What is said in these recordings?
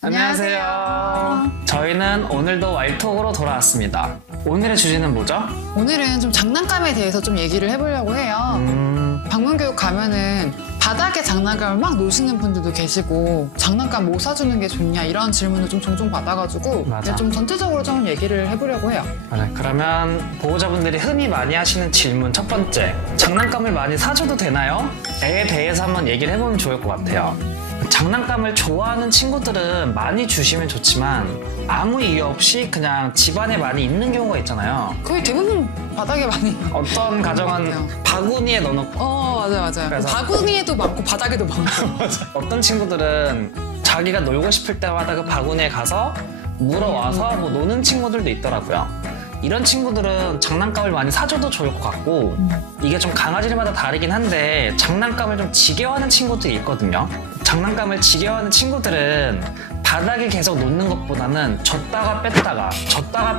안녕하세요. 저희는 오늘도 와이톡으로 돌아왔습니다. 오늘의 주제는 뭐죠? 오늘은 좀 장난감에 대해서 좀 얘기를 해보려고 해요. 방문교육 가면은 바닥에 장난감을 막 놓으시는 분들도 계시고 장난감 뭐 사주는 게 좋냐 이런 질문을 좀 종종 받아가지고 맞아. 좀 전체적으로 좀 얘기를 해보려고 해요. 그래, 그러면 보호자분들이 흔히 많이 하시는 질문 첫 번째, 장난감을 많이 사줘도 되나요? 에 대해서 한번 얘기를 해보면 좋을 것 같아요. 장난감을 좋아하는 친구들은 많이 주시면 좋지만 아무 이유 없이 그냥 집안에 많이 있는 경우가 있잖아요. 거의 대부분 바닥에 많이 어떤 가정은 같아요. 바구니에 넣어놓고 맞아요. 그래서- 바구니에도 많고 바닥에도 많고. 어떤 친구들은 자기가 놀고 싶을 때마다 그 바구니에 가서 물어와서 뭐 노는 친구들도 있더라고요. 이런 친구들은 장난감을 많이 사줘도 좋을 것 같고 이게 좀 강아지들마다 다르긴 한데 장난감을 좀 지겨워하는 친구들이 있거든요. 장난감을 지겨워하는 친구들은 바닥에 계속 놓는 것보다는 줬다가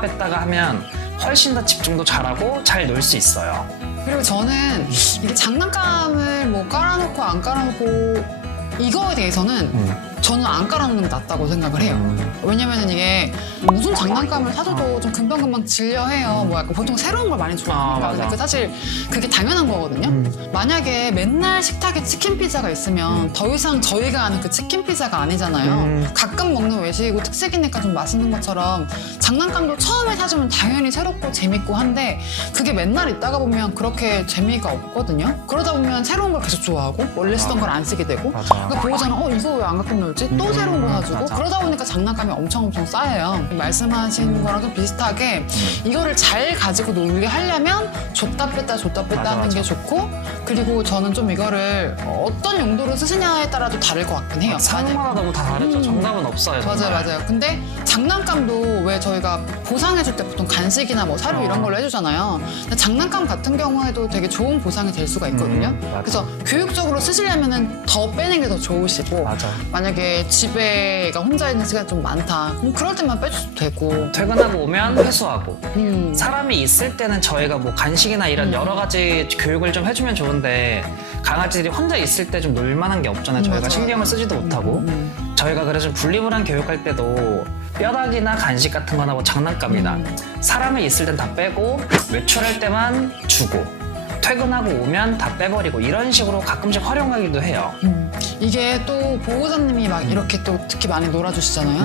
뺐다가 하면 훨씬 더 집중도 잘하고 잘 놀 수 있어요. 그리고 저는 이게 장난감을 뭐 깔아놓고 안 깔아놓고 이거에 대해서는 저는 안 깔아놓는 게 낫다고 생각을 해요. 왜냐면은 이게 무슨 장난감을 사줘도 좀 금방금방 질려해요. 뭐 약간 보통 새로운 걸 많이 좋아하니까. 맞아. 근데 사실 그게 당연한 거거든요. 만약에 맨날 식탁에 치킨 피자가 있으면 더 이상 저희가 아는 그 치킨 피자가 아니잖아요. 가끔 먹는 외식이고 특색이니까 좀 맛있는 것처럼 장난감도 처음에 사주면 당연히 새롭고 재밌고 한데 그게 맨날 있다가 보면 그렇게 재미가 없거든요. 그러다 보면 새로운 걸 계속 좋아하고 원래 쓰던 걸 안 쓰게 되고 맞아. 그러니까 보호자는 이거 왜 안 가끔 놀지? 또 새로운 거 사주고 맞아. 그러다 보니까 장난감이 엄청 쌓여요. 말씀하신 거랑 좀 비슷하게 이거를 잘 가지고 놀게 하려면 줬다 뺐다 맞아, 하는 게 좋고 그리고 저는 좀 이거를 어떤 용도로 쓰시냐에 따라도 다를 것 같긴 해요. 사람마다 너무 다 다르죠. 정답은 없어요. 정말. 맞아요. 근데 장난감도 왜 저희가 보상해줄 때 보통 간식이나 뭐 사료 이런 걸로 해주잖아요. 근데 장난감 같은 경우에도 되게 좋은 보상이 될 수가 있거든요. 맞아. 그래서 교육적으로 쓰시려면은 더 빼는 게 더 좋으시고 맞아. 만약에 집에가 혼자 있는 시간이 좀 많다. 그럼 그럴 때만 빼줘도 되고. 퇴근하고 오면 회수하고 음. 사람이 있을 때는 저희가 뭐 간식이나 이런 여러 가지 교육을 좀 해주면 좋은데 강아지들이 혼자 있을 때 좀 놀만한 게 없잖아요. 저희가 맞아요. 신경을 쓰지도 못하고 저희가 그래서 좀 분리불안 교육할 때도 뼈다귀나 간식 같은 거나 뭐 장난감이나 사람이 있을 땐 다 빼고 외출할 때만 주고 퇴근하고 오면 다 빼버리고 이런 식으로 가끔씩 활용하기도 해요. 이게 또 보호자님이 막 이렇게 또 특히 많이 놀아주시잖아요.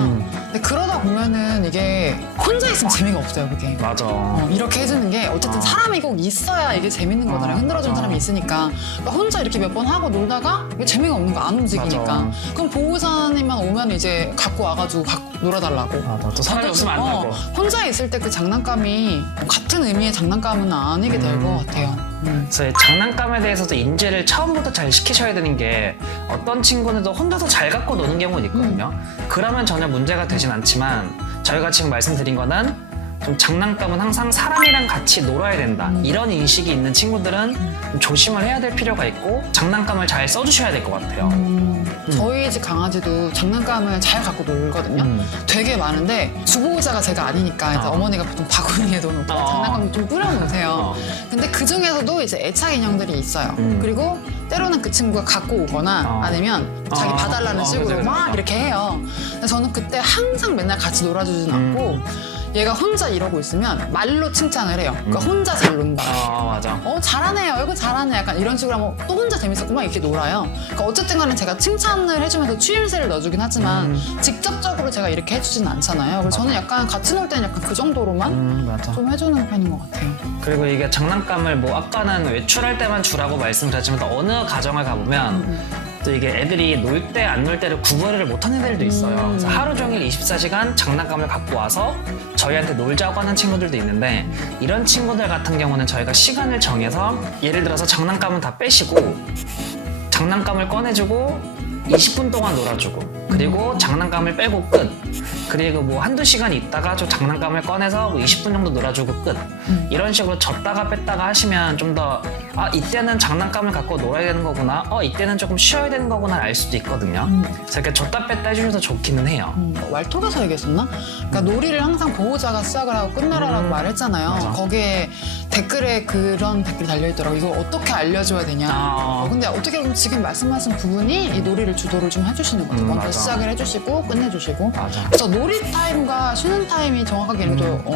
근데 그러다 보면은 이게 혼자 있으면 재미가 없어요, 그게. 맞아. 이렇게 해주는 게 어쨌든 사람이 꼭 있어야 이게 재밌는 거잖아요. 흔들어주는 맞아. 사람이 있으니까. 그러니까 혼자 이렇게 몇 번 하고 놀다가 이게 재미가 없는 거 안 움직이니까. 맞아. 그럼 보호자님만 오면 이제 갖고 와가지고 놀아달라고. 맞아. 또 사람이 없으면 안 나고. 혼자 있을 때 그 장난감이 같은 의미의 장난감은 아니게 될 것 같아요. 그래서 이 장난감에 대해서도 인지를 처음부터 잘 시키셔야 되는 게 어떤 친구들도 혼자서 잘 갖고 노는 경우는 있거든요. 그러면 전혀 문제가 되진 않지만 저희가 지금 말씀드린 거는 좀 장난감은 항상 사람이랑 같이 놀아야 된다. 이런 인식이 있는 친구들은 좀 조심을 해야 될 필요가 있고 장난감을 잘 써주셔야 될 것 같아요. 저희 집 강아지도 장난감을 잘 갖고 놀거든요. 되게 많은데 주보호자가 제가 아니니까 이제 어머니가 보통 바구니에 넣어놓고 장난감을 좀 뿌려놓으세요. 근데 그 중에서도 이제 애착 인형들이 있어요. 그리고 때로는 그 친구가 갖고 오거나 아니면 자기 봐달라는 식으로 그치. 막 이렇게 해요. 근데 저는 그때 항상 맨날 같이 놀아주진 않고 얘가 혼자 이러고 있으면 말로 칭찬을 해요. 그러니까 혼자 잘 논다. 맞아. 잘하네요. 이거 잘하네. 약간 이런 식으로 하면 또 혼자 재밌었구만 이렇게 놀아요. 그러니까 어쨌든 간에 제가 칭찬을 해주면서 추임새를 넣어주긴 하지만 직접적으로 제가 이렇게 해주진 않잖아요. 그래서 저는 약간 같이 놀 때는 약간 그 정도로만 맞아. 좀 해주는 편인 것 같아요. 그리고 이게 장난감을 뭐 아까는 외출할 때만 주라고 말씀드렸지만 또 어느 가정을 가보면 또 이게 애들이 놀 때 안 놀 때를 구분을 못하는 애들도 있어요. 그래서 하루 종일 24시간 장난감을 갖고 와서 저희한테 놀자고 하는 친구들도 있는데 이런 친구들 같은 경우는 저희가 시간을 정해서 예를 들어서 장난감은 다 빼시고 장난감을 꺼내주고 20분 동안 놀아주고 그리고 장난감을 빼고 끝. 그리고 뭐 한두 시간 있다가 좀 장난감을 꺼내서 뭐 20분 정도 놀아주고 끝. 이런 식으로 졌다가 뺐다가 하시면 좀 더 이때는 장난감을 갖고 놀아야 되는 거구나. 이때는 조금 쉬어야 되는 거구나 알 수도 있거든요. 그래서 이렇게 줬다 뺐다 해주셔도 좋기는 해요. 왈톡에서 얘기했었나? 그러니까 놀이를 항상 보호자가 시작을 하고 끝내라라고 말했잖아요. 맞아. 거기에 댓글에 그런 댓글이 달려있더라고. 이걸 어떻게 알려줘야 되냐. 근데 어떻게 보면 지금 말씀하신 부분이 이 놀이를 주도를 좀 해주시는 거죠. 먼저 맞아. 시작을 해주시고 끝내주시고. 맞아. 그래서 놀이 타임과 쉬는 타임이 정확하게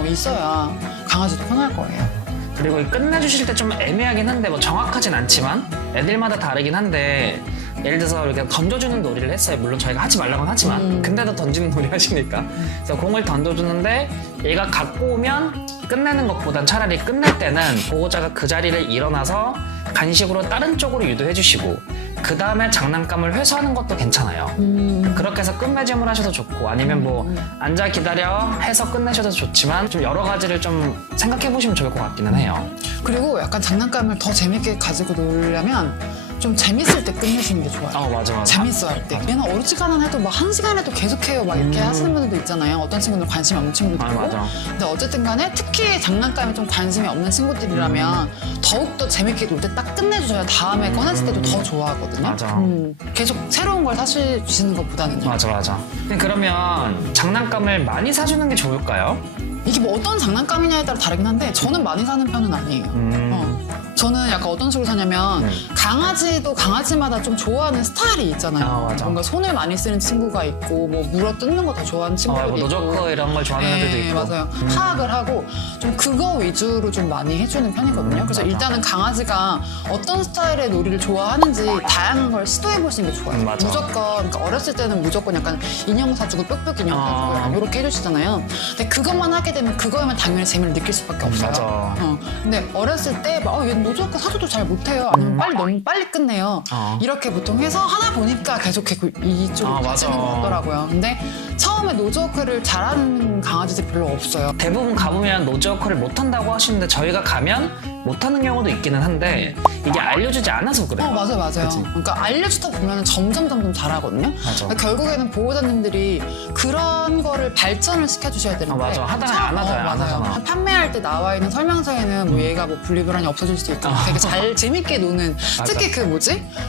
있어야 강아지도 편할 거예요. 그리고 이 끝내주실 때 좀 애매하긴 한데 뭐 정확하진 않지만 애들마다 다르긴 한데 예를 들어서 이렇게 던져주는 놀이를 했어요. 물론 저희가 하지 말라고는 하지만 근데도 던지는 놀이 하시니까 그래서 공을 던져주는데 얘가 갖고 오면 끝내는 것보단 차라리 끝낼 때는 보호자가 그 자리를 일어나서 간식으로 다른 쪽으로 유도해 주시고 그 다음에 장난감을 회수하는 것도 괜찮아요. 그렇게 해서 끝맺음을 하셔도 좋고 아니면 뭐 앉아 기다려 해서 끝내셔도 좋지만 좀 여러 가지를 좀 생각해 보시면 좋을 것 같기는 해요. 그리고 약간 장난감을 더 재밌게 가지고 놀려면 좀 재밌을 때 끝내시는 게 좋아요. 맞아. 재밌어 할 때. 얘는 어지간한 해도 막 1시간 해도 계속해요. 막 이렇게 하시는 분들도 있잖아요. 어떤 친구들은 관심이 없는 친구들도 있고. 맞아. 근데 어쨌든 간에 특히 장난감에 좀 관심이 없는 친구들이라면 더욱더 재밌게 놀 때 딱 끝내주셔야 다음에 꺼냈을 때도 더 좋아하거든요. 맞아. 계속 새로운 걸 사주시는 것보다는요. 맞아. 그러면 장난감을 많이 사주는 게 좋을까요? 이게 뭐 어떤 장난감이냐에 따라 다르긴 한데 저는 많이 사는 편은 아니에요. 저는 약간 어떤 식으로 사냐면 강아지도 강아지마다 좀 좋아하는 스타일이 있잖아요. 맞아. 뭔가 손을 많이 쓰는 친구가 있고 뭐 물어 뜯는 거 더 좋아하는 친구들이 뭐 있고. 노조커 이런 걸 좋아하는 애들도 있고. 맞아요. 파악을 하고 좀 그거 위주로 좀 많이 해주는 편이거든요. 그래서 맞아. 일단은 강아지가 어떤 스타일의 놀이를 좋아하는지 다양한 걸 시도해 보시는 게 좋아요. 맞아. 무조건 그러니까 어렸을 때는 무조건 약간 인형 사주고 뾱뾱 인형 사주고 이렇게 해주시잖아요. 근데 그것만 하게 되면 그거에만 당연히 재미를 느낄 수밖에 없어요. 맞아. 근데 어렸을 때 막 얘 노조코 사줘도 잘 못해요. 아니면 너무 빨리 끝내요. 이렇게 보통 해서 하다 보니까 계속 이쪽으로 맞아. 가지는 것 같더라고요. 근데 처음에 노조크를 잘하는 강아지들이 별로 없어요. 대부분 가보면 노즈워커를 못한다고 하시는데 저희가 가면 못하는 경우도 있기는 한데 이게 알려주지 않아서 그래요. 맞아요. 그치? 그러니까 알려주다 보면 점점 잘하거든요. 맞아. 그러니까 결국에는 보호자님들이 그런 거를 발전을 시켜주셔야 되는데. 맞아. 하다가 안 하잖아요. 안 맞아요. 하잖아. 판매할 때 나와 있는 설명서에는 뭐 얘가 뭐 분리불안이 없어질 수도 있고 되게 잘 재밌게 노는 특히 그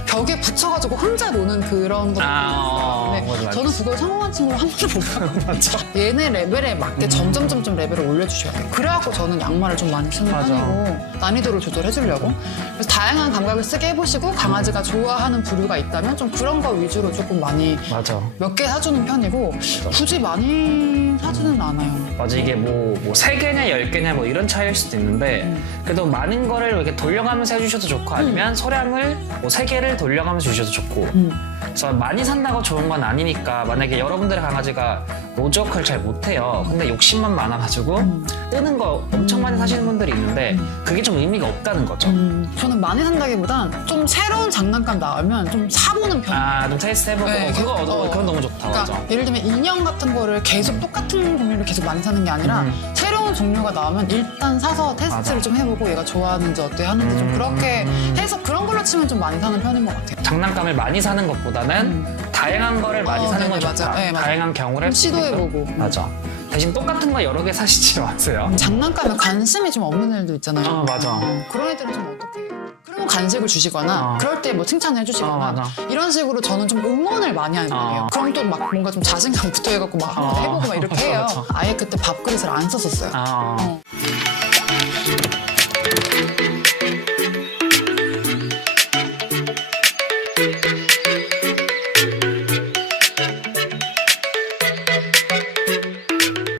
벽에 붙여가지고 혼자 노는 그런 것들 맞아. 저는 그걸 성공한 친구를 한 번도 못 봤거든요. 맞아. 얘네 레벨에 맞게 점점 레벨을 올려주셔야 돼요. 그래갖고 저는 양말을 좀 많이 쓰는 맞아. 편이고 난이도를 조절해주려고. 그래서 다양한 감각을 쓰게 해보시고 강아지가 좋아하는 부류가 있다면 좀 그런 거 위주로 조금 많이 맞아. 몇 개 사주는 편이고 굳이 많이 사지는 않아요. 맞아. 이게 뭐 3개냐 10개냐 뭐 이런 차이일 수도 있는데 그래도 많은 거를 이렇게 돌려가면서 해주셔도 좋고 아니면 소량을 뭐 3개를 돌려가면서 주셔도 좋고 그래서 많이 산다고 좋은 건 아니니까 만약에 여러분들의 강아지가 노즈워크를 잘 못해요. 근데 욕심만 많아가지고 뜨는 거 엄청 많이 사시는 분들이 있는데 그게 좀 의미가 없다는 거죠. 저는 많이 산다기보단 좀 새로운 장난감 나오면 좀 사보는 편이에요. 좀 테스트 해보고 네, 그건 너무 좋다. 그러니까 맞아. 예를 들면 인형 같은 거를 계속 똑같은 종류를 계속 많이 사는 게 아니라 새로운 종류가 나오면 일단 사서 테스트를 맞아. 좀 해보고 얘가 좋아하는지 어떻게 하는지 좀 그렇게 해서 그런 걸로 치면 좀 많이 사는 편인 것 같아요. 장난감을 많이 사는 것보다는 다양한 거를 많이 사는 건 네네, 좋다. 맞아. 네, 맞아. 다양한 경우를 시도해보고. 맞아. 대신 똑같은 거 여러 개 사시지 마세요. 장난감에 관심이 좀 없는 애들도 있잖아요. 맞아. 그런 애들은 좀 어떻게 해요? 그러면 간식을 주시거나 그럴 때 뭐 칭찬을 해주시거나 맞아. 이런 식으로 저는 좀 응원을 많이 하는 편이에요. 그럼 또 막 뭔가 좀 자신감 붙어해갖고 막 한번 해보고 막 이렇게 해요. 맞아. 아예 그때 밥그릇을 안 썼었어요.